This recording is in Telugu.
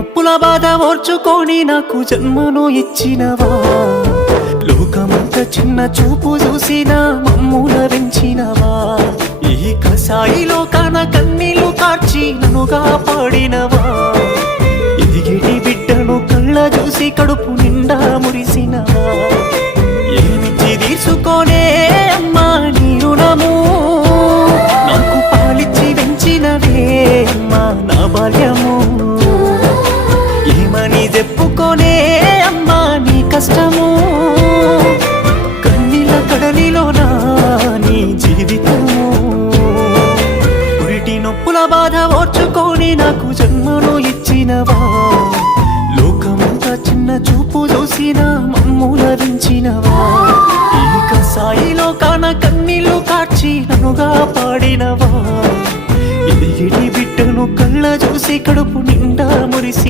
నొప్పుల బాధ ఓర్చుకొని నాకు జన్మను ఇచ్చినవా, లోకమంత చిన్న చూపు చూసిన మమ్ముల పెంచినవా, ఈ కసాయి లోకాన కన్నీళ్లు కార్చి నన్ను కాపాడినవా, ఎదిగిటి బిడ్డను కళ్ళ చూసి కడుపు నిండా మురిసినవా, ఏమిచ్చి తీసుకోనే అమ్మా నీ రుణము, నాకు పాలిచ్చి పెంచినవే అమ్మా నా బాల్యము, ఏమని చెప్పుకోనే అమ్మా నీ కష్టము, కన్నీళ్ళ కడలిలోనా నీ జీవితము, పురిటి నొప్పుల బాధ ఓర్చుకొని నాకు జన్మను ఇచ్చినవా, లోకమంతా చిన్న చూపు చూసిన మమ్ముల పెంచినవా, ఈ కసాయిలో కాన కన్నీళ్లు కార్చి నన్నుగా పాడినవా, ఎదిగిటి బిడ్డను కళ్ళ చూసి కడుపు నిండా మురిసి